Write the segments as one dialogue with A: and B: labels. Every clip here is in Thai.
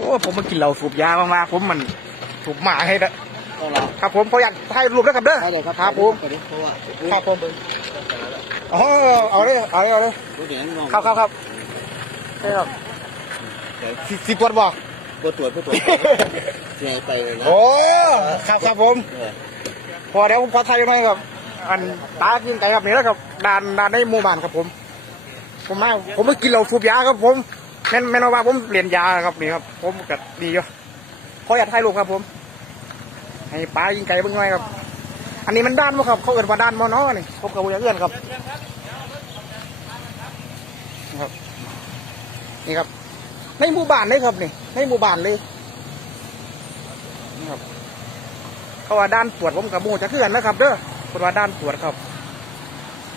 A: โอ้ผมมากินเหล้าสูบยามากๆผมมันสูบหมาให้ละ
B: ก็เรา
A: ครับผมเขาอยากถ่ายรูปแล้วครับเด้อ
B: ใช่เลยครับ
A: ครับผม
B: เพราะว่า
A: ครับผมอ๋อเอาเลยเอาเลยเอาเลย
B: ผู้เห็นมอง
A: ครับครับครับใช่ครับสิสิบตรวจบ่
B: ผู้ตรวจผู้ตรวจไงไปเลยนะ
A: โอ้ครับครับผม
B: เออ
A: พอเดี๋ยวผมขอถ่ายหน่อยครับ อันตากินไก่ครับนี่แล้วครับด่านด่านในหมู่บ้านครับผม ผมมาผมไม่กินเหล้าสูบยาครับผม แม่นแม่นว่าผมเปลี่ยนยาครับนี่ครับ ผมก็ดีอยู่ขออยากถ่ายรูปครับ ผม ให้ป้ายิงไก่เบิ่งน่อยครับ อันนี้มันด้านมั้ครับ เขาเอิ้นว่าด้านมอน้อนี่ผมกับอย่างเอื้อนครับนี่ครับ นี่ครับ ในหมู่บ้านเลยครับนี่ในหมู่บ้านเลยนี่ครับ เขาว่าด้านตรวจผมกับหมูจะเคลื่อนนะครับ เด้อคนว่าด้านตรวจครับ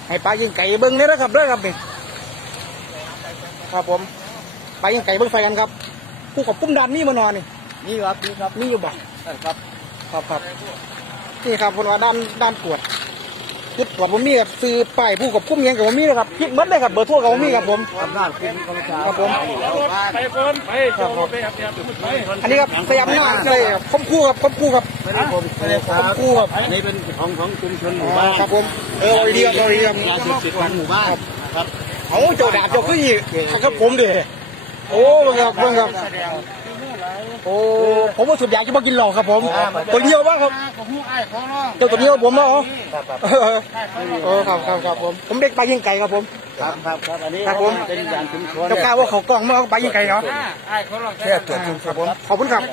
A: ให้ปลายิงไก่เบิ้งนี่นะครับเด้อครับนี่ครับผม ปลายิงไก่เบิ้งไฟกันครับผู้กับปุ้มด้านนี่มานอนนี่
B: นี่ครับนี่ครับ
A: นี่อยู่บ่
B: ครับ
A: ครับครับนี่ครับคนว่าด้านด้านตรวจคิดตรวจผมมีครับซื้อป้ายผู้กับปุ้มยังกับผมมีนะครับคิดหมดเลยครับเบอร์โทรกับผมมีครับผม
B: อำนาจคุณกำชา
A: ครับผม
C: ไปเพิ่มไปโจไปครับไป
A: อันนี้ครับสยามหน้าเลยครับคมคู่ครับคมคู่ครับ
B: ไม่ได้ผมไม่ได้ค
A: ค
B: รั
A: ม
B: บ
A: คู่ครับ
B: อันนี้เป็นของของชุมชนห
A: อ๋
B: มู่
A: อ
B: บ้าน
A: ครับผมเออเอาดีครับเอาดีครับ
B: ยาเสพติดของหมู่บ้านครับ
A: เอาเจ้าดาบเจ้าขึ้นอีกครับผมเด้ โอ้เบิ่งครับเบิ่งครับโอ้ผมว่าสุดยาจะมากินเหล้าครับผม ตัวเดียวบ้างครับ
C: ของหูไอ้ของน้อง
A: เจ้าตัวเดียวผมเนาะเออเออครับครับครับผม ผมเด็กปลายิงไก่ครับผม
B: ครับครับครับอันนี้
A: ครับผม
B: เป็นยานชุมชน
A: เจ้ากล้าว่าเขากล้องมาเอาปลายิงไก่เนาะ
C: ไอ้ของน้อง
A: แค่ตัวจริงครับผมขอบคุณครับ